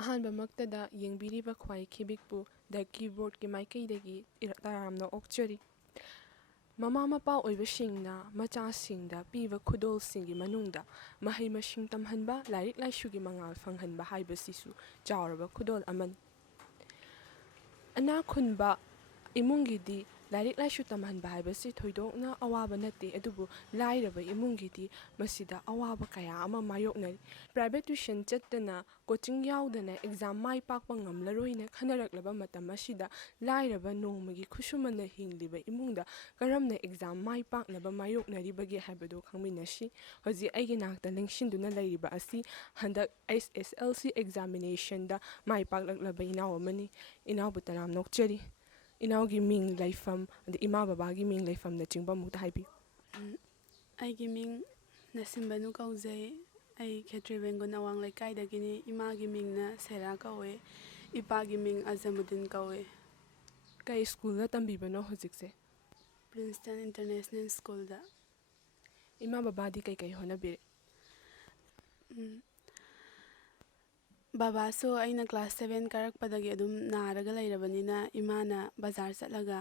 ꯑꯍꯥꯟꯕꯃꯛꯇꯗ ꯌꯦꯡꯕꯤꯔꯤꯕ ꯈ꯭ꯋꯥꯏꯈꯤꯕꯤꯛꯄꯨ ꯗ ꯀꯤꯕꯣꯔꯗꯀꯤ ꯃꯥꯏꯀꯩꯗꯒꯤ ꯇꯔꯥꯝꯅ ꯑꯣꯛꯆꯔꯤ꯫ ꯃꯃꯥ ꯃꯄꯥ ꯑꯣꯏꯕꯁꯤꯡꯅ ꯃꯆꯥꯁꯤꯡꯗ ꯄꯤꯕ ꯈꯨꯗꯣꯜꯁꯤꯡꯒꯤ ꯃꯅꯨꯡꯗ ꯃꯍꯩ ꯃꯁꯤꯡ ꯇꯝꯍꯟꯕ, ꯂꯥꯏꯔꯤꯛ ꯂꯥꯏꯁꯨꯒꯤ ꯃꯉꯥꯜ ꯐꯪꯍꯟꯕ ꯍꯥꯏꯕꯁꯤꯁꯨ ꯆꯥꯎꯔꯕ ꯈꯨꯗꯣꯜ ꯑꯃꯅꯤ꯫ ꯏꯅꯥꯛ ꯈꯨꯟꯕ ꯏꯃꯨꯡꯒꯤꯗꯤ ꯂꯥꯏꯔꯤꯛ ꯂꯥꯏꯁꯨ ꯇꯝꯍꯟꯕ ꯍꯥꯏꯕꯁꯤ ꯊꯣꯏꯗꯣꯛꯅ ꯑꯋꯥꯕ ꯅꯠꯇꯦ, ꯑꯗꯨꯕꯨ ꯂꯥꯏꯔꯕ ꯏꯃꯨꯡꯒꯤꯗꯤ ꯃꯁꯤꯗ ꯑꯋꯥꯕ ꯀꯌꯥ ꯑꯃ ꯃꯥꯌꯣꯛꯅꯔꯤ꯫ ꯄ꯭ꯔꯥꯏꯚꯦꯠ ꯇ꯭ꯌꯨꯁꯟ ꯆꯠꯇꯅ, ꯀꯣꯆꯤꯡ ꯌꯥꯎꯗꯅ ꯑꯦꯛꯖꯥꯝ ꯃꯥꯏ ꯄꯥꯛꯄ ꯉꯝꯂꯔꯣꯏꯅ ꯈꯟꯅꯔꯛꯂꯕ ꯃꯇꯝ ꯑꯁꯤꯗ ꯂꯥꯏꯔꯕ ꯅꯣꯡꯃꯒꯤ ꯈꯨꯠꯁꯨꯃꯟꯅ ꯍꯤꯡꯂꯤꯕ ꯏꯃꯨꯡꯗ ꯀꯔꯝꯅ ꯑꯦꯛꯖꯥꯝ ꯃꯥꯏ ꯄꯥꯛꯅꯕ ꯃꯥꯌꯣꯛꯅꯔꯤꯕꯒꯦ ꯍꯥꯏꯕꯗꯨ ꯈꯪꯃꯤꯟꯅꯁꯤ꯫ ꯍꯧꯖꯤꯛ ꯑꯩꯒꯤ ꯅꯥꯛꯇ ꯂꯦꯡꯁꯤꯟꯗꯨꯅ ꯂꯩꯔꯤꯕ ꯑꯁꯤ ꯍꯟꯗꯛ SSLC ꯑꯦꯛꯖꯥꯃꯤꯅꯦꯁꯟꯗ ꯃꯥꯏ ꯄꯥꯛꯂꯛꯂꯕ ꯏꯅꯥꯎ ꯑꯃꯅꯤ꯫ ꯏꯅꯥꯎꯕꯨ ꯇꯔꯥꯝꯅ ꯑꯣꯛꯆꯔꯤ꯫ ꯏꯅꯥꯎꯒꯤ ꯃꯤꯡ, ꯂꯩꯐꯝ, ꯑꯗꯩ ꯏꯃꯥ ꯕꯕꯥꯒꯤ ꯃꯤꯡ ꯂꯩꯐꯝꯅꯆꯤꯡꯕ ꯑꯃꯨꯛꯇ ꯍꯥꯏꯕꯤꯌꯨ꯫ ꯑꯩꯒꯤ ꯃꯤꯡ ꯅꯁꯤꯝꯕꯅꯨ ꯀꯧꯖꯩ꯫ ꯑꯩ ꯈꯦꯇ꯭ꯔꯤꯕꯦꯡꯒꯨꯟ ꯑꯋꯥꯡ ꯂꯩꯀꯥꯏꯗꯒꯤꯅꯤ꯫ ꯏꯃꯥꯒꯤ ꯃꯤꯡꯅ ꯁꯦꯔꯥ ꯀꯧꯋꯦ꯫ ꯏꯄꯥꯒꯤ ꯃꯤꯡ ꯑꯖꯃꯨꯗꯤꯟ ꯀꯧꯋꯦ꯫ ꯀꯩ ꯁ꯭ꯀꯨꯜꯗ ꯇꯝꯕꯤꯕꯅꯣ ꯍꯧꯖꯤꯛꯁꯦ? ꯄ꯭ꯔꯤꯟꯁꯇꯟ ꯏꯟꯇꯔꯅꯦꯁꯅꯦꯜ ꯁ꯭ꯀꯨꯜꯗ꯫ ꯏꯃꯥ ꯕꯕꯥꯗꯤ ꯀꯩꯀꯩ ꯍꯣꯠꯅꯕꯤꯔꯤ? ꯕꯕꯥꯁꯨ ꯑꯩꯅ ꯀ꯭ꯂꯥꯁ 7 ꯀꯥꯔꯛꯄꯗꯒꯤ ꯑꯗꯨꯝ ꯅꯥꯔꯒ ꯂꯩꯔꯕꯅꯤꯅ ꯏꯃꯥꯅ ꯕꯖꯥꯔ ꯆꯠꯂꯒ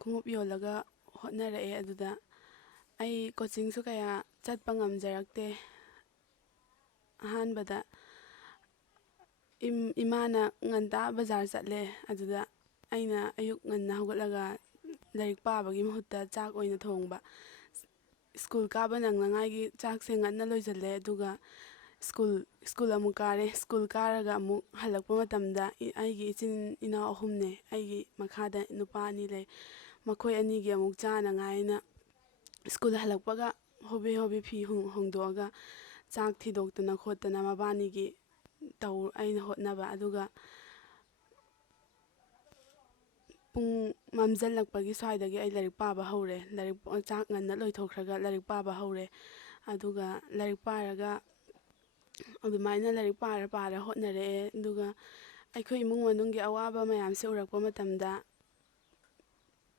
ꯈꯣꯡꯎꯞ ꯌꯣꯜꯂꯒ ꯍꯣꯠꯅꯔꯛꯑꯦ꯫ ꯑꯗꯨꯗ ꯑꯩ ꯀꯣꯆꯤꯡꯁꯨ ꯀꯌꯥ ꯆꯠꯄ ꯉꯝꯖꯔꯛꯇꯦ꯫ ꯑꯍꯥꯟꯕꯗ ꯏꯃꯥꯅ ꯉꯟꯇꯥ ꯕꯖꯥꯔ ꯆꯠꯂꯦ꯫ ꯑꯗꯨꯗ ꯑꯩꯅ ꯑꯌꯨꯛ ꯉꯟꯅ ꯍꯧꯒꯠꯂꯒ ꯂꯥꯏꯔꯤꯛ ꯄꯥꯕꯒꯤ ꯃꯍꯨꯠꯇ ꯆꯥꯛ ꯑꯣꯏꯅ ꯊꯣꯡꯕ꯫ ꯁ꯭ꯀꯨꯜ ꯀꯥꯕ ꯅꯪꯅꯉꯥꯏꯒꯤ ꯆꯥꯛꯁꯦ ꯉꯟꯅ ꯂꯣꯏꯁꯤꯜꯂꯦ, ꯑꯗꯨꯒ ꯁ꯭ꯀꯨꯜ ꯑꯃꯨꯛ ꯀꯥꯔꯦ꯫ ꯁ꯭ꯀꯨꯜ ꯀꯥꯔꯒ ꯑꯃꯨꯛ ꯍꯜꯂꯛꯄ ꯃꯇꯝꯗ ꯑꯩꯒꯤ ꯏꯆꯤꯟ ꯏꯅꯥꯎ 3ꯅꯦ꯫ ꯑꯩꯒꯤ ꯃꯈꯥꯗ ꯅꯨꯄꯥ 2 ꯂꯩ꯫ ꯃꯈꯣꯏ ꯑꯅꯤꯒꯤ ꯑꯃꯨꯛ ꯆꯥꯅꯉꯥꯏꯅ ꯁ꯭ꯀꯨꯜ ꯍꯜꯂꯛꯄꯒ ꯍꯣꯕꯦ ꯍꯣꯕꯦ ꯐꯤ ꯍꯣꯡꯗꯣꯛꯑꯒ ꯆꯥꯛ ꯊꯤꯗꯣꯛꯇꯅ ꯈꯣꯠꯇꯅ ꯃꯕꯥꯅꯤꯒꯤ ꯑꯩꯅ ꯍꯣꯠꯅꯕ꯫ ꯑꯗꯨꯒ ꯄꯨꯡ ꯃꯝꯁꯤꯜꯂꯛꯄꯒꯤ ꯁ꯭ꯋꯥꯏꯗꯒꯤ ꯑꯩ ꯂꯥꯏꯔꯤꯛ ꯄꯥꯕ ꯍꯧꯔꯦ꯫ ꯆꯥꯛ ꯉꯟꯅ ꯂꯣꯏꯊꯣꯛꯈ꯭ꯔꯒ ꯂꯥꯏꯔꯤꯛ ꯄꯥꯕ ꯍꯧꯔꯦ꯫ ꯑꯗꯨꯒ ꯂꯥꯏꯔꯤꯛ ꯄꯥꯔꯒ ꯑꯗꯨꯃꯥꯏꯅ ꯂꯥꯏꯔꯤꯛ ꯄꯥꯔ ꯍꯣꯠꯅꯔꯛꯑꯦ꯫ ꯑꯗꯨꯒ ꯑꯩꯈꯣꯏ ꯏꯃꯨꯡ ꯃꯅꯨꯡꯒꯤ ꯑꯋꯥꯕ ꯃꯌꯥꯝꯁꯦ ꯎꯔꯛꯄ ꯃꯇꯝꯗ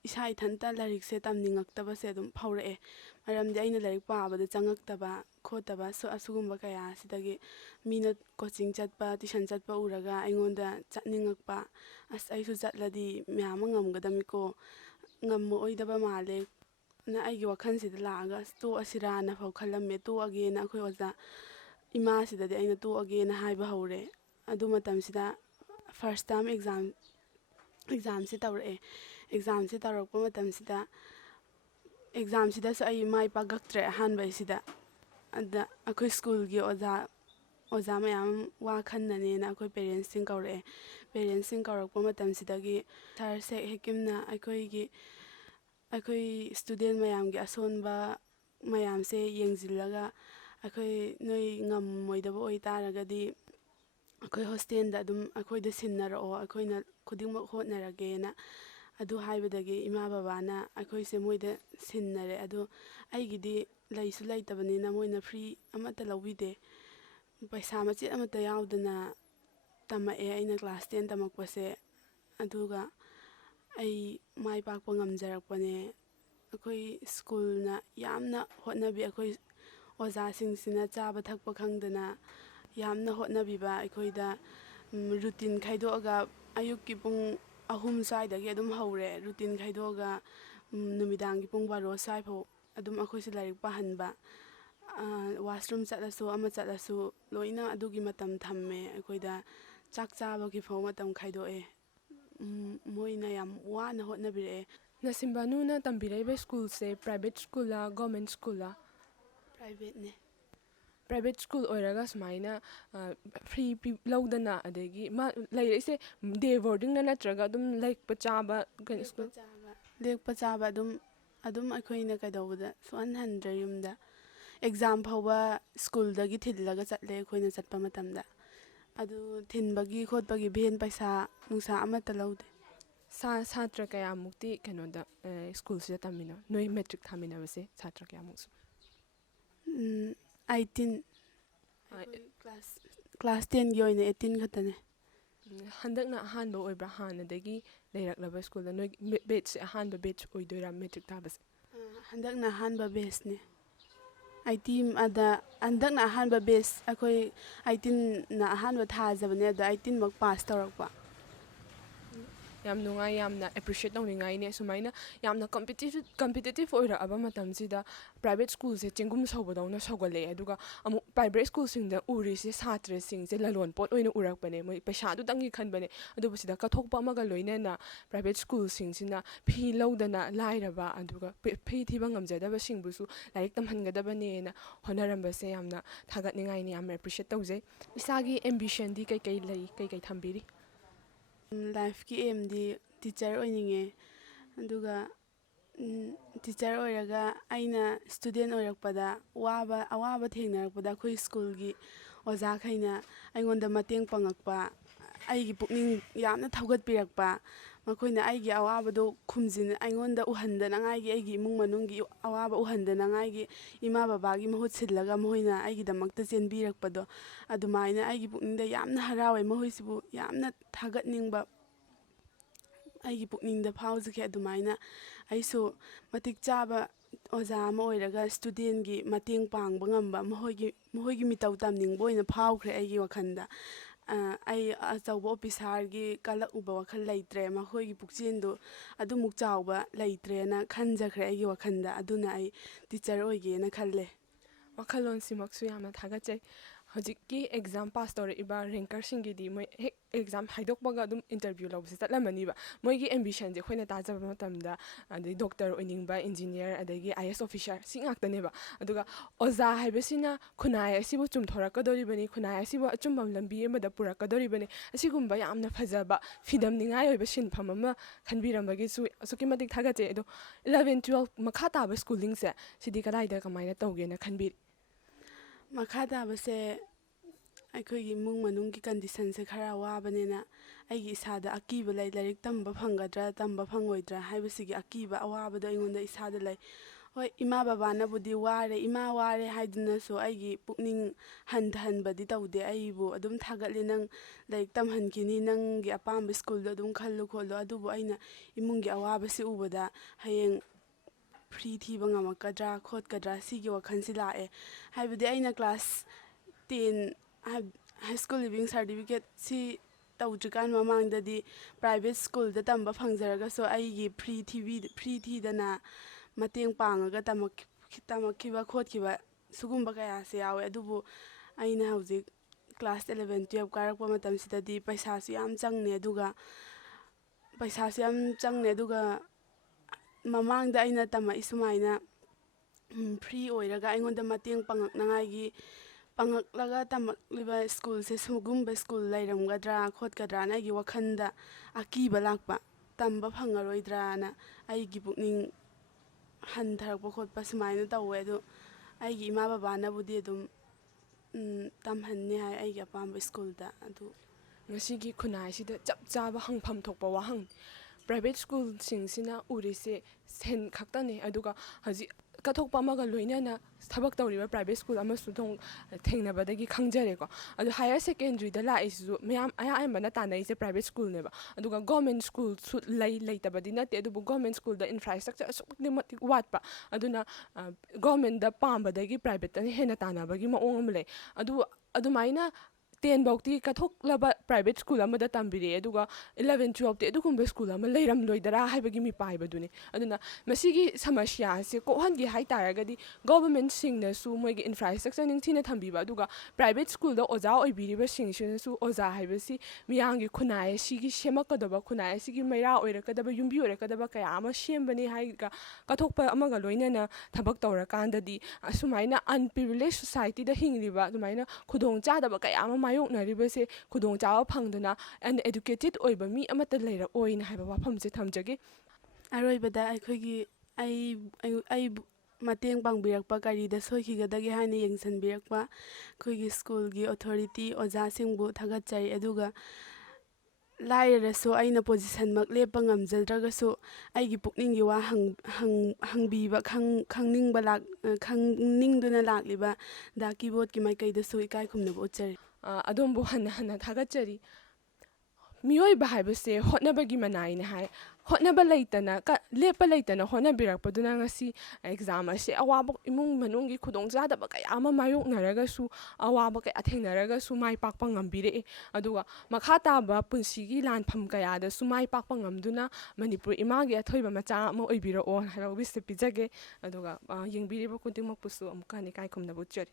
ꯏꯁꯥ ꯏꯊꯟꯇ ꯂꯥꯏꯔꯤꯛꯁꯦ ꯇꯝꯅꯤꯡꯉꯛꯇꯕꯁꯦ ꯑꯗꯨꯝ ꯐꯥꯎꯔꯛꯑꯦ꯫ ꯃꯔꯝꯗꯤ ꯑꯩꯅ ꯂꯥꯏꯔꯤꯛ ꯄꯥꯕꯗ ꯆꯪꯉꯛꯇꯕ ꯈꯣꯠꯇꯕ ꯑꯁꯤꯒꯨꯝꯕ ꯀꯌꯥ ꯑꯁꯤꯗꯒꯤ ꯃꯤꯅ ꯀꯣꯆꯤꯡ ꯆꯠꯄ, ꯇ꯭ꯌꯨꯁꯟ ꯆꯠꯄ ꯎꯔꯒ ꯑꯩꯉꯣꯟꯗ ꯆꯠꯅꯤꯡꯉꯛꯄ, ꯑꯁ ꯑꯩꯁꯨ ꯆꯠꯂꯗꯤ ꯃꯌꯥꯝ ꯑꯃ ꯉꯝꯒꯗꯝꯃꯤꯀꯣ, ꯉꯝꯃꯛꯑꯣꯏꯗꯕ ꯃꯥꯜꯂꯦ ꯅ ꯑꯩꯒꯤ ꯋꯥꯈꯜꯁꯤꯗ ꯂꯥꯛꯑꯒ ꯇꯣꯛꯑꯁꯤꯔꯥꯅ ꯐꯥꯎ ꯈꯜꯂꯝꯃꯦ꯫ ꯇꯣꯛꯑꯒꯦꯅ ꯑꯩꯈꯣꯏ ꯑꯣꯖꯥ ꯏꯃꯥꯁꯤꯗꯗꯤ ꯑꯩꯅ ꯇꯣꯛꯑꯒꯦꯅ ꯍꯥꯏꯕ ꯍꯧꯔꯦ꯫ ꯑꯗꯨ ꯃꯇꯝꯁꯤꯗ ꯐꯥꯔꯁ ꯇꯥꯔꯝ ꯑꯦꯛꯖꯥꯝꯁꯤ ꯇꯧꯔꯛꯑꯦ꯫ ꯑꯦꯛꯖꯥꯝꯁꯤ ꯇꯧꯔꯛꯄ ꯃꯇꯝꯁꯤꯗ ꯑꯦꯛꯖꯥꯝꯁꯤꯗꯁꯨ ꯑꯩ ꯃꯥꯏ ꯄꯥꯛꯂꯛꯇ꯭ꯔꯦ ꯑꯍꯥꯟꯕꯩꯁꯤꯗ꯫ ꯑꯗ ꯑꯩꯈꯣꯏ ꯁ꯭ꯀꯨꯜꯒꯤ ꯑꯣꯖꯥ ꯃꯌꯥꯝ ꯋꯥ ꯈꯟꯅꯅꯦꯅ ꯑꯩꯈꯣꯏ ꯄꯦꯔꯦꯟꯁꯁꯤꯡ ꯀꯧꯔꯛꯑꯦ꯫ ꯄꯦꯔꯦꯟꯁꯁꯤꯡ ꯀꯧꯔꯛꯄ ꯃꯇꯝꯁꯤꯗꯒꯤ ꯁꯥꯔ ꯁꯦꯛ ꯍꯦꯀꯤꯝꯅ ꯑꯩꯈꯣꯏ ꯁ꯭ꯇꯨꯗꯦꯟ ꯃꯌꯥꯝꯒꯤ ꯑꯁꯣꯟꯕ ꯃꯌꯥꯝꯁꯦ ꯌꯦꯡꯁꯤꯜꯂꯒ ꯅꯣꯏ ꯉꯝꯃꯣꯏꯗꯕ ꯑꯣꯏꯇꯥꯔꯒꯗꯤ ꯑꯩꯈꯣꯏ ꯍꯣꯁꯇꯦꯜꯗ ꯑꯗꯨꯝ ꯑꯩꯈꯣꯏꯗ ꯁꯤꯟꯅꯔꯛꯑꯣ, ꯑꯩꯈꯣꯏꯅ ꯈꯨꯗꯤꯡꯃꯛ ꯍꯣꯠꯅꯔꯒꯦꯅ ꯑꯗꯨ ꯍꯥꯏꯕꯗꯒꯤ ꯏꯃꯥ ꯕꯕꯥꯅ ꯑꯩꯈꯣꯏꯁꯦ ꯃꯣꯏꯗ ꯁꯤꯟꯅꯔꯦ꯫ ꯑꯗꯣ ꯑꯩꯒꯤꯗꯤ ꯂꯩꯁꯨ ꯂꯩꯇꯕꯅꯤꯅ ꯃꯣꯏꯅ ꯐ꯭ꯔꯤ ꯑꯃꯠꯇ ꯂꯧꯕꯤꯗꯦ꯫ ꯄꯩꯁꯥ ꯃꯆꯦꯠ ꯑꯃꯠꯇ ꯌꯥꯎꯗꯅ ꯇꯝꯃꯛꯑꯦ ꯑꯩꯅ ꯀ꯭ꯂꯥꯁ 10 ꯇꯝꯃꯛꯄꯁꯦ꯫ ꯑꯗꯨꯒ ꯑꯩ ꯃꯥꯏ ꯄꯥꯛꯄ ꯉꯝꯖꯔꯛꯄꯅꯦ꯫ ꯑꯩꯈꯣꯏ ꯁ꯭ꯀꯨꯜꯅ ꯌꯥꯝꯅ ꯍꯣꯠꯅꯕꯤ, ꯑꯩꯈꯣই ꯑꯣꯖꯥꯁꯤꯡꯁꯤꯅ ꯆꯥꯕ ꯊꯛꯄ ꯈꯪꯗꯅ ꯌꯥꯝꯅ ꯍꯣꯠꯅꯕꯤꯕ, ꯑꯩꯈꯣꯏꯗ ꯔꯨꯇꯤꯟ ꯈꯥꯏꯗꯣꯛꯑꯒ ꯑꯌꯨꯛꯀꯤ ꯄꯨꯡ 3 ꯁ꯭ꯋꯥꯏꯗꯒꯤ ꯑꯗꯨꯝ ꯍꯧꯔꯦ꯫ ꯔꯨꯇꯤꯟ ꯈꯥꯏꯗꯣꯛꯑꯒ ꯅꯨꯃꯤꯗꯥꯡꯒꯤ ꯄꯨꯡ 12 ꯁ꯭ꯋꯥꯏꯐꯥꯎ ꯑꯗꯨꯝ ꯑꯩꯈꯣꯏꯁꯦ ꯂꯥꯏꯔꯤꯛ ꯄꯥꯍꯟꯕ꯫ ꯋꯥꯁꯔꯨꯝ ꯆꯠꯂꯁꯨ ꯑꯃ ꯆꯠꯂꯁꯨ ꯂꯣꯏꯅ ꯑꯗꯨꯒꯤ ꯃꯇꯝ ꯊꯝꯃꯦ꯫ ꯑꯩꯈꯣꯏꯗ ꯆꯥꯛ ꯆꯥꯕꯒꯤ ꯐꯥꯎ ꯃꯇꯝ ꯈꯥꯏꯗꯣꯛꯑꯦ꯫ ꯃꯣꯏꯅ ꯌꯥꯝ ꯋꯥꯅ ꯍꯣꯠꯅꯕꯤꯔꯛꯑꯦ꯫ ꯅꯁꯤꯝꯕꯥꯅꯨꯅ ꯇꯝꯕꯤꯔꯛꯏꯕ ꯁ꯭ꯀꯨꯜꯁꯦ ꯄ꯭ꯔꯥꯏꯚꯦꯠ ꯁ꯭ꯀꯨꯜꯂ, ꯒꯣꯔꯃꯦꯟ ꯁ꯭ꯀꯨꯜꯂ? ꯄ꯭ꯔꯥꯏꯚꯦꯠꯅꯦ꯫ ꯄ꯭ꯔꯥꯏꯚꯦꯠ ꯁ꯭ꯀꯨꯜ ꯑꯣꯏꯔꯒ ꯁꯨꯃꯥꯏꯅ ꯐ꯭ꯔꯤ ꯂꯧꯗꯅ, ꯑꯗꯒꯤ ꯂꯩꯔꯛꯏꯁꯦ ꯗꯦ ꯕꯣꯔꯗꯤꯡꯅ ꯅꯠꯇ꯭ꯔꯒ ꯑꯗꯨꯝ ꯂꯦꯛꯄ ꯆꯥꯕ ꯁ꯭ꯀꯨꯜ? ꯂꯦꯛꯄ ꯆꯥꯕ ꯑꯗꯨꯝ ꯑꯩꯈꯣꯏꯅ ꯀꯩꯗꯧꯕꯗ ꯁꯨꯛꯍꯟꯍꯟꯗ꯭ꯔꯦ ꯌꯨꯝꯗ꯫ ꯑꯦꯛꯖꯥꯝ ꯐꯥꯎꯕ ꯁ꯭ꯀꯨꯜꯗꯒꯤ ꯊꯤꯜꯂꯒ ꯆꯠꯂꯦ ꯑꯩꯈꯣꯏꯅ ꯆꯠꯄ ꯃꯇꯝꯗ꯫ ꯑꯗꯨ ꯊꯤꯟꯕꯒꯤ ꯈꯣꯠꯄꯒꯤ ꯚꯦꯟ ꯄꯩꯁꯥ ꯅꯨꯡꯁꯥ ꯑꯃꯠꯇ ꯂꯧꯗꯦ꯫ ꯁꯥꯇ꯭ꯔ ꯀꯌꯥꯃꯨꯛꯇꯤ ꯀꯩꯅꯣꯗ ꯁ꯭ꯀꯨꯜꯁꯤꯗ ꯇꯝꯃꯤꯅꯣ? ꯅꯣꯏ ꯃꯦꯇ꯭ꯔꯤꯛ ꯊꯥꯃꯤꯟꯅꯕꯁꯦ ꯁꯥꯇ꯭ꯔ ꯀꯌꯥꯃꯨꯛꯁꯨ? 18꯫ ꯑꯩꯈꯣꯏ ꯀ꯭ꯂꯥꯁ 10ꯒꯤ ꯑꯣꯏꯅ 18 ꯈꯛꯇꯅꯦ꯫ ꯍꯟꯗꯛꯅ ꯑꯍꯥꯟꯕ ꯑꯣꯏꯕ꯭ꯔꯥ ꯍꯥꯟꯅꯗꯒꯤ ꯂꯩꯔꯛꯂꯕ ꯁ꯭ꯀꯨꯜꯗ? ꯅꯣꯏ ꯕꯦꯠꯁꯦ ꯑꯍꯥꯟꯕ ꯕꯦꯠꯁ ꯑꯣꯏꯗꯣꯏꯔꯥ ꯃꯦꯇ꯭ꯔꯤꯛ ꯊꯥꯕꯁꯦ? ꯍꯟꯗꯛꯅ ꯑꯍꯥꯟꯕ ꯕꯦꯆꯅꯦ꯫ ꯑꯗ ꯍꯟꯗꯛꯅ ꯑꯍꯥꯟꯕ ꯕꯦꯁ ꯑꯩꯈꯣꯏ 18ꯅ ꯑꯍꯥꯟꯕ ꯊꯥꯖꯕꯅꯦ ꯑꯗ 18ꯃꯛ ꯄꯥꯁ ꯇꯧꯔꯛꯄ꯫ ꯌꯥꯝ ꯅꯨꯡꯉꯥꯏ, ꯌꯥꯝꯅ ꯑꯦꯄ꯭ꯔꯤꯁꯤꯌꯦꯠ ꯇꯧꯅꯤꯡꯉꯥꯏꯅꯦ ꯁꯨꯃꯥꯏꯅ ꯌꯥꯝꯅ ꯀꯝꯄꯤꯇꯤꯇꯤቭ ꯑꯣꯏꯔꯛꯑꯕ ꯃꯇꯝꯁꯤꯗ ꯄ꯭ꯔꯥꯏꯚꯦꯠ ꯁ꯭ꯀꯨꯜꯁꯦ ꯆꯦꯡꯒꯨꯝ ꯁꯧꯕꯗꯧꯅ ꯁꯧꯒꯠꯂꯛꯑꯦ, ꯑꯗꯨꯒ ꯑꯃꯨꯛ ꯄ꯭ꯔꯥꯏꯚꯦꯠ ꯁ꯭ꯀꯨꯜꯁꯤꯡꯗ ꯎꯔꯤꯁꯦ ꯁꯥꯇ꯭ꯔꯁꯤꯡꯁꯦ ꯂꯂꯣꯟ ꯄꯣꯠ ꯑꯣꯏꯅ ꯎꯔꯛꯄꯅꯦ, ꯃꯣꯏ ꯄꯩꯁꯥꯗꯨꯇꯪꯒꯤ ꯈꯟꯕꯅꯦ꯫ ꯑꯗꯨꯕꯨ ꯁꯤꯗ ꯀꯠꯊꯣꯛꯄ ꯑꯃꯒ ꯂꯣꯏꯅꯅ ꯄ꯭ꯔꯥꯏꯚꯦꯠ ꯁ꯭ꯀꯨꯜꯁꯤꯡꯁꯤꯅ ꯐꯤ ꯂꯧꯗꯅ ꯂꯥꯏꯔꯕ ꯑꯗꯨꯒ ꯐꯤ ꯊꯤꯕ ꯉꯝꯖꯗꯕꯁꯤꯡꯕꯨꯁꯨ ꯂꯥꯏꯔꯤꯛ ꯇꯝꯍꯟꯒꯗꯕꯅꯦꯅ ꯍꯣꯠꯅꯔꯝꯕꯁꯦ ꯌꯥꯝꯅ ꯊꯥꯒꯠꯅꯤꯡꯉꯥꯏꯅꯤ, ꯌꯥꯝꯅ ꯑꯦꯄ꯭ꯔꯤꯁꯤꯌꯦꯠ ꯇꯧꯖꯩ꯫ ꯏꯁꯥꯒꯤ ꯑꯦꯝꯕꯤꯁꯟꯗꯤ ꯀꯩꯀꯩ ꯂꯩ, ꯀꯩꯀꯩ ꯊꯝꯕꯤꯔꯤ? ꯂꯥꯏꯐꯀꯤ ꯑꯦꯝꯗꯤ ꯇꯤꯆꯔ ꯑꯣꯏꯅꯤꯡꯉꯦ, ꯑꯗꯨꯒ ꯇꯤꯆꯔ ꯑꯣꯏꯔꯒ ꯑꯩꯅ ꯏꯁꯇꯨꯗꯦꯟ ꯑꯣꯏꯔꯛꯄꯗ ꯑꯋꯥꯕ ꯊꯦꯡꯅꯔꯛꯄꯗ ꯑꯩꯈꯣꯏ ꯁ꯭ꯀꯨꯜꯒꯤ ꯑꯣꯖꯥꯈꯩꯅ ꯑꯩꯉꯣꯟꯗ ꯃꯇꯦꯡ ꯄꯥꯡꯉꯛꯄ, ꯑꯩꯒꯤ ꯄꯨꯛꯅꯤꯡ ꯌꯥꯝꯅ ꯊꯧꯒꯠꯄꯤꯔꯛꯄ, ꯃꯈꯣꯏꯅ ꯑꯩꯒꯤ ꯑꯋꯥꯕꯗꯣ ꯑꯩꯉꯣꯟꯗ ꯎꯍꯟꯗꯅꯉꯥꯏꯒꯤ, ꯑꯩꯒꯤ ꯏꯃꯨꯡ ꯃꯅꯨꯡꯒꯤ ꯑꯋꯥꯕ ꯎꯍꯟꯗꯅꯉꯥꯏꯒꯤ ꯏꯃꯥ ꯕꯕꯥꯒꯤ ꯃꯍꯨꯠ ꯁꯤꯜꯂꯒ ꯃꯈꯣꯏꯅ ꯑꯩꯒꯤꯗꯃꯛꯇ ꯆꯦꯟꯕꯤꯔꯛꯄꯗꯣ, ꯑꯗꯨꯃꯥꯏꯅ ꯑꯩꯒꯤ ꯄꯨꯛꯅꯤꯡꯗ ꯌꯥꯝꯅ ꯍꯔꯥꯎꯋꯦ꯫ ꯃꯈꯣꯏꯁꯤꯕꯨ ꯌꯥꯝꯅ ꯊꯥꯒꯠꯅꯤꯡꯕ ꯑꯩꯒꯤ ꯄꯨꯛꯅꯤꯡꯗ ꯐꯥꯎꯖꯈꯤ꯫ ꯑꯗꯨꯃꯥꯏꯅ ꯑꯩꯁꯨ ꯃꯇꯤꯛ ꯆꯥꯕ ꯑꯣꯖꯥ ꯑꯃ ꯑꯣꯏꯔꯒ ꯏꯁꯇꯨꯗꯦꯟꯒꯤ ꯃꯇꯦꯡ ꯄꯥꯡꯕ ꯉꯝꯕ, ꯃꯈꯣꯏꯒꯤ ꯃꯤꯇꯧ ꯇꯝꯅꯤꯡꯕ ꯑꯣꯏꯅ ꯐꯥꯎꯈ꯭ꯔꯦ ꯑꯩꯒꯤ ꯋꯥꯈꯜꯗ꯫ ꯑꯩ ꯑꯆꯧꯕ ꯑꯣꯐꯤꯁꯥꯔꯒꯤ ꯀꯜꯂꯛꯎꯕ ꯋꯥꯈꯜ ꯂꯩꯇ꯭ꯔꯦ, ꯃꯈꯣꯏꯒꯤ ꯄꯨꯛꯆꯦꯜꯗꯨ ꯑꯗꯨꯃꯨꯛ ꯆꯥꯎꯕ ꯂꯩꯇ꯭ꯔꯦꯅ ꯈꯟꯖꯈ꯭ꯔꯦ ꯑꯩꯒꯤ ꯋꯥꯈꯜꯗ꯫ ꯑꯗꯨꯅ ꯑꯩ ꯇꯤꯆꯔ ꯑꯣꯏꯒꯦꯅ ꯈꯜꯂꯦ꯫ ꯋꯥꯈꯜꯂꯣꯟꯁꯤꯃꯛꯁꯨ ꯌꯥꯝꯅ ꯊꯥꯒꯠꯆꯩ꯫ ꯍꯧꯖꯤꯛꯀꯤ ꯑꯦꯛꯖꯥꯝ ꯄꯥꯁ ꯇꯧꯔꯛꯏꯕ ꯔꯦꯡꯀꯔꯁꯤꯡꯒꯤꯗꯤ ꯃꯣꯏ ꯍꯦꯛ ꯑꯦꯛꯖꯥꯝ ꯍꯥꯏꯗꯣꯛꯄꯒ ꯑꯗꯨꯝ ꯏꯟꯇꯔꯚ꯭ꯌꯨ ꯂꯧꯕꯁꯦ ꯆꯠꯂꯝꯃꯅꯤꯕ꯫ ꯃꯣꯏꯒꯤ ꯑꯦꯝꯕꯤꯁꯟꯁꯦ ꯑꯩꯈꯣꯏꯅ ꯇꯥꯖꯕ ꯃꯇꯝꯗ ꯑꯗꯩ ꯗꯣꯛꯇꯔ ꯑꯣꯏꯅꯤꯡꯕ, ꯏꯟꯖꯤꯅꯤꯌꯔ, ꯑꯗꯒꯤ IAS ꯑꯣꯐꯤꯁꯥꯔ ꯁꯤ ꯉꯥꯛꯇꯅꯦꯕ꯫ ꯑꯗꯨꯒ ꯑꯣꯖꯥ ꯍꯥꯏꯕꯁꯤꯅ ꯈꯨꯟꯅꯥꯏ ꯑꯁꯤꯕꯨ ꯆꯨꯝꯊꯣꯔꯛꯀꯗꯣꯔꯤꯕꯅꯤ, ꯈꯨꯟꯅꯥꯏ ꯑꯁꯤꯕꯨ ꯑꯆꯨꯝꯕ ꯂꯝꯕꯤ ꯑꯃꯗ ꯄꯨꯔꯛꯀꯗꯣꯔꯤꯕꯅꯤ, ꯑꯁꯤꯒꯨꯝꯕ ꯌꯥꯝꯅ ꯐꯖꯕ ꯐꯤꯗꯝꯅꯤꯡꯉꯥꯏ ꯑꯣꯏꯕ ꯁꯤꯟꯐꯝ ꯑꯃ ꯈꯟꯕꯤꯔꯝꯕꯒꯤꯁꯨ ꯑꯁꯨꯛꯀꯤ ꯃꯇꯤꯛ ꯊꯥꯒꯠꯆꯩ꯫ ꯑꯗꯣ 11, 12 ꯃꯈꯥ ꯇꯥꯕ ꯁ꯭ꯀꯨꯂꯤꯡꯁꯦ ꯁꯤꯗꯤ ꯀꯗꯥꯏꯗ ꯀꯃꯥꯏꯅ ꯇꯧꯒꯦꯅ ꯈꯟꯕꯤꯔꯤ? ꯃꯈꯥ ꯇꯥꯕꯁꯦ ꯑꯩꯈꯣꯏꯒꯤ ꯏꯃꯨꯡ ꯃꯅꯨꯡꯒꯤ ꯀꯟꯗꯤꯁꯟꯁꯦ ꯈꯔ ꯋꯥꯕꯅꯤꯅ ꯑꯩꯒꯤ ꯏꯁꯥꯗ ꯑꯀꯤꯕ ꯂꯩ, ꯂꯥꯏꯔꯤꯛ ꯇꯝꯕ ꯐꯪꯒꯗ꯭ꯔꯥ ꯇꯝꯕ ꯐꯪꯉꯣꯏꯗ꯭ꯔꯥ ꯍꯥꯏꯕꯁꯤꯒꯤ ꯑꯀꯤꯕ ꯑꯋꯥꯕꯗꯣ ꯑꯩꯉꯣꯟꯗ ꯏꯁꯥꯗ ꯂꯩ꯫ ꯍꯣꯏ, ꯏꯃꯥ ꯕꯕꯥꯅꯕꯨꯗꯤ ꯏꯃꯥ ꯋꯥꯔꯦ ꯍꯥꯏꯗꯨꯅꯁꯨ ꯑꯩꯒꯤ ꯄꯨꯛꯅꯤꯡ ꯍꯟꯊꯍꯟꯕꯗꯤ ꯇꯧꯗꯦ, ꯑꯩꯕꯨ ꯑꯗꯨꯝ ꯊꯥꯒꯠꯂꯤ, ꯅꯪ ꯂꯥꯏꯔꯤꯛ ꯇꯝꯍꯟꯈꯤꯅꯤ, ꯅꯪꯒꯤ ꯑꯄꯥꯝꯕ ꯁ꯭ꯀꯨꯜꯗꯣ ꯑꯗꯨꯝ ꯈꯜꯂꯨ ꯈꯣꯠꯂꯨ꯫ ꯑꯗꯨꯕꯨ ꯑꯩꯅ ꯏꯃꯨꯡꯒꯤ ꯑꯋꯥꯕꯁꯤ ꯎꯕꯗ ꯍꯌꯦꯡ ꯐ꯭ꯔꯤ ꯊꯤꯕ ꯉꯝꯃꯛꯀꯗ꯭ꯔꯥ ꯈꯣꯠꯀꯗ꯭ꯔꯥ ꯁꯤꯒꯤ ꯋꯥꯈꯜꯁꯤ ꯂꯥꯛꯑꯦ꯫ ꯍꯥꯏꯕꯗꯤ ꯑꯩꯅ class 10 high school leaving certificate ꯁꯤ ꯇꯧꯗ꯭ꯔꯤꯀꯥꯟ ꯃꯃꯥꯡꯗꯗꯤ ꯄ꯭ꯔꯥꯏꯚꯦꯠ ꯁ꯭ꯀꯨꯜꯗ ꯇꯝꯕ ꯐꯪꯖꯔꯒꯁꯨ ꯑꯩꯒꯤ ꯐ꯭ꯔꯤ ꯊꯤꯗꯅ ꯃꯇꯦꯡ ꯄꯥꯡꯉꯒ ꯇꯝꯃꯛꯈꯤꯕ ꯈꯣꯠꯈꯤꯕ ꯁꯤꯒꯨꯝꯕ ꯀꯌꯥꯁꯦ ꯌꯥꯎꯋꯦ꯫ ꯑꯗꯨꯕꯨ ꯑꯩꯅ ꯍꯧꯖꯤꯛ ꯀ꯭ꯂꯥꯁ 11, 12 ꯀꯥꯔꯛꯄ ꯃꯇꯝꯁꯤꯗꯗꯤ ꯄꯩꯁꯥꯁꯨ ꯌꯥꯝ ꯆꯪꯉꯦ, ꯑꯗꯨꯒ ꯃꯃꯥꯡꯗ ꯑꯩꯅ ꯇꯝꯃꯛꯏ ꯁꯨꯃꯥꯏꯅ ꯐ꯭ꯔꯤ ꯑꯣꯏꯔꯒ ꯑꯩꯉꯣꯟꯗ ꯃꯇꯦꯡ ꯄꯥꯡꯉꯛꯂꯒ ꯇꯝꯃꯛꯂꯤꯕ ꯁ꯭ꯀꯨꯜꯁꯦ ꯁꯤꯒꯨꯝꯕ ꯁ꯭ꯀꯨල් ꯂꯩꯔꯝꯒꯗ꯭ꯔꯥ ꯈꯣꯠꯀꯗ꯭ꯔꯥꯅ ꯑꯩꯒꯤ ꯋꯥꯈꯜꯗ ꯑꯀꯤꯕ ꯂꯥꯛꯄ, ꯇꯝꯕ ꯐꯪꯉꯔꯣꯏꯗ꯭ꯔꯥꯅ ꯑꯩꯒꯤ ꯄꯨꯛꯅꯤꯡ ꯍꯟꯊꯔꯛꯄ ꯈꯣꯠꯄ ꯁꯨꯃꯥꯏꯅ ꯇꯧꯋꯦ꯫ ꯑꯗꯣ ꯑꯩꯒꯤ ꯏꯃꯥ ꯕꯕꯥꯅꯕꯨꯗꯤ ꯑꯗꯨꯝ ꯇꯝꯍꯟꯅꯤ ꯍꯥꯏ ꯑꯩꯒꯤ ꯑꯄꯥꯝꯕ ꯁ꯭ꯀꯨꯜꯗ꯫ ꯑꯗꯨ ꯉꯁꯤꯒꯤ ꯈꯨꯟꯅꯥꯏꯁꯤꯗ ꯆꯞ ꯆꯥꯕ ꯍꯪꯐꯝ ꯊꯣꯛꯄ ꯋꯥꯍꯪ, ꯄ꯭ꯔꯥꯏꯚꯦꯠ ꯁ꯭ꯀꯨꯜꯁꯤꯡꯁꯤꯅ ꯎꯔꯤꯁꯦ ꯁꯦꯟ ꯈꯛꯇꯅꯦ, ꯑꯗꯨꯒ ꯍꯧꯖꯤꯛ ꯀꯠꯊꯣꯛꯄ ꯑꯃꯒ ꯂꯣꯏꯅꯅ ꯊꯕꯛ ꯇꯧꯔꯤꯕ ꯄ꯭ꯔꯥꯏꯚꯦꯠ ꯁ꯭ꯀꯨꯜ ꯑꯃꯁꯨ ꯊꯦꯡꯅꯕꯗꯒꯤ ꯈꯪꯖꯔꯦꯀꯣ꯫ ꯑꯗꯣ ꯍꯥꯌꯔ ꯁꯦꯀꯦꯟꯗꯔꯤꯗ ꯂꯥꯛꯏꯁꯤꯁꯨ ꯃꯌꯥꯝ ꯑꯌꯥꯝꯕꯅ ꯇꯥꯟꯅꯩꯁꯦ ꯄ꯭ꯔꯥꯏꯚꯦꯠ ꯁ꯭ꯀꯨꯜꯅꯦꯕ꯫ ꯑꯗꯨꯒ ꯒꯣꯔꯃꯦꯟ ꯁ꯭ꯀꯨꯜꯁꯨ ꯂꯩꯇꯕꯗꯤ ꯅꯠꯇꯦ, ꯑꯗꯨꯕꯨ ꯒꯣꯔꯃꯦꯟ ꯁ꯭ꯀꯨꯜꯗ ꯏꯟꯐ꯭ꯔꯥꯁ꯭ꯇ꯭ꯔꯛꯆꯔ ꯑꯁꯨꯛꯀꯤ ꯃꯇꯤꯛ ꯋꯥꯠꯄ, ꯑꯗꯨꯅ ꯒꯣꯔꯃꯦꯟꯗ ꯄꯥꯝꯕꯗꯒꯤ ꯄ꯭ꯔꯥꯏꯚꯦꯠꯇꯅ ꯍꯦꯟꯅ ꯇꯥꯟꯅꯕꯒꯤ ꯃꯑꯣꯡ ꯑꯃ ꯂꯩ꯫ ꯑꯗꯨꯃꯥꯏꯅ 10 ꯐꯥꯎꯇꯤ ꯀꯠꯊꯣꯛꯂꯕ ꯄ꯭ꯔꯥꯏꯚꯦꯠ ꯁ꯭ꯀꯨꯜ ꯑꯃꯗ ꯇꯝꯕꯤꯔꯛꯑꯦ, ꯑꯗꯨꯒ 11, 12ꯇꯤ ꯑꯗꯨꯒꯨꯝꯕ ꯁ꯭ꯀꯨꯜ ꯑꯃ ꯂꯩꯔꯝꯂꯣꯏꯗꯔꯥ ꯍꯥꯏꯕꯒꯤ ꯃꯤꯄꯥꯏꯕꯗꯨꯅꯤ꯫ ꯑꯗꯨꯅ ꯃꯁꯤꯒꯤ ꯁꯃꯁ꯭ꯌꯥꯁꯦ ꯀꯣꯛꯍꯟꯒꯦ ꯍꯥꯏ ꯇꯥꯔꯒꯗꯤ ꯒꯣꯚꯔꯟꯃꯦꯟꯠꯁꯤꯡꯅꯁꯨ ꯃꯣꯏꯒꯤ ꯏꯟꯐ꯭ꯔꯥꯁ꯭ꯇ꯭ꯔꯛꯆꯔ ꯅꯤꯡꯊꯤꯅ ꯊꯝꯕꯤꯕ, ꯑꯗꯨꯒ ꯄ꯭ꯔꯥꯏꯚꯦꯠ ꯁ꯭ꯀꯨꯜꯗ ꯑꯣꯖꯥ ꯑꯣꯏꯕꯤꯔꯤꯕꯁꯤꯡꯁꯤꯅꯁꯨ ꯑꯣꯖꯥ ꯍꯥꯏꯕꯁꯤ ꯃꯤꯌꯥꯝꯒꯤ ꯈꯨꯟꯅꯥꯏ ꯑꯁꯤꯒꯤ ꯁꯦꯝꯃꯛꯀꯗꯕ, ꯈꯨꯟꯅꯥꯏ ꯑꯁꯤꯒꯤ ꯃꯩꯔꯥ ꯑꯣꯏꯔꯛꯀꯗꯕ, ꯌꯨꯝꯕꯤ ꯑꯣꯏꯔꯛꯀꯗꯕ ꯀꯌా ꯑꯃ ꯁꯦꯝꯕꯅꯤ ꯍꯥꯏꯔꯒ ꯀꯠꯊꯣꯛꯄ ꯑꯃꯒ ꯂꯣꯏꯅꯅ ꯊꯕꯛ ꯇꯧꯔꯀꯥꯟꯗꯗꯤ ꯑꯁꯨꯃꯥꯏꯅ ꯑꯟꯄ꯭ꯔꯤꯚꯤꯂꯦꯖ ꯁꯣꯁꯥꯏꯇꯤꯗ ꯍꯤꯡꯂꯤꯕ, ꯑꯗꯨꯃꯥꯏꯅ ꯈꯨꯗꯣꯡꯆꯥꯗꯕ ꯀꯌా ꯑꯃ ꯃꯥꯌꯣꯛꯅꯔꯤꯕꯁꯦ ꯈꯨꯗꯣꯡꯆꯥꯕ ꯐꯪꯗꯅ ꯑꯟꯑꯦꯗꯨꯀꯦꯇꯦꯗ ꯑꯣꯏꯕ ꯃꯤ ꯑꯃꯠꯇ ꯂꯩꯔꯛꯑꯣꯏꯅ ꯍꯥꯏꯕ ꯋꯥꯐꯝꯁꯦ ꯊꯝꯖꯒꯦ꯫ ꯑꯔꯣꯏꯕꯗ ꯑꯩꯕꯨ ꯃꯇꯦꯡ ꯄꯥꯡꯕꯤꯔꯛꯄ, ꯀꯔꯤꯗ ꯁꯣꯏꯈꯤꯒꯗꯒꯦ ꯍꯥꯏꯅ ꯌꯦꯡꯁꯤꯟꯕꯤꯔꯛꯄ ꯑꯩꯈꯣꯏꯒꯤ ꯁ꯭ꯀꯨꯜꯒꯤ ꯑꯣꯊꯣꯔꯤꯇꯤ ꯑꯣꯖꯥꯁꯤꯡꯕꯨ ꯊꯥꯒꯠꯆꯔꯤ꯫ ꯑꯗꯨꯒ ꯂꯥꯏꯔꯔꯁꯨ ꯑꯩꯅ ꯄꯣꯖꯤꯁꯟꯃꯛ ꯂꯦꯞꯄ ꯉꯝꯖꯗ꯭ꯔꯒꯁꯨ ꯑꯩꯒꯤ ꯄꯨꯛꯅꯤꯡꯒꯤ ꯋꯥ ꯍꯪꯕꯤꯕ, ꯈꯪꯅꯤꯡꯗꯨꯅ ꯂꯥꯛꯂꯤꯕ ꯗꯥ ꯀꯤꯕꯣꯔꯗꯀꯤ ꯃꯥꯏꯀꯩꯗꯁꯨ ꯏꯀꯥꯏ ꯈꯨꯝꯅꯕ ꯎꯠꯆꯔꯤ꯫ ꯑꯗꯣꯝꯕꯨ ꯍꯟꯅ ꯍꯟꯅ ꯊꯥꯒꯠꯆꯔꯤ꯫ ꯃꯤꯑꯣꯏꯕ ꯍꯥꯏꯕꯁꯦ ꯍꯣꯠꯅꯕꯒꯤ ꯃꯅꯥꯏꯅꯤ ꯍꯥꯏ ꯍꯣꯠꯅꯕ ꯂꯩꯇꯅ ꯂꯦꯞꯄ ꯂꯩꯇꯅ ꯍꯣꯠꯅꯕꯤꯔꯛꯄꯗꯨꯅ ꯉꯁꯤ ꯑꯦꯛꯖꯥꯝ ꯑꯁꯤ ꯑꯋꯥꯕ ꯏꯃꯨꯡ ꯃꯅꯨꯡꯒꯤ ꯈꯨꯗꯣꯡꯆꯥꯗꯕ kaya ama mayoknaragasu awaba kaya athengnaragasu mai pakpa ngambire aduga makha taba punsigi lanpham kaya da sumai pakpa ngamduna manipur imagi athoiba macha ama oibiro o haro wis pijage aduga yengbiriba kudimok pusu amka ni kai khumna butchari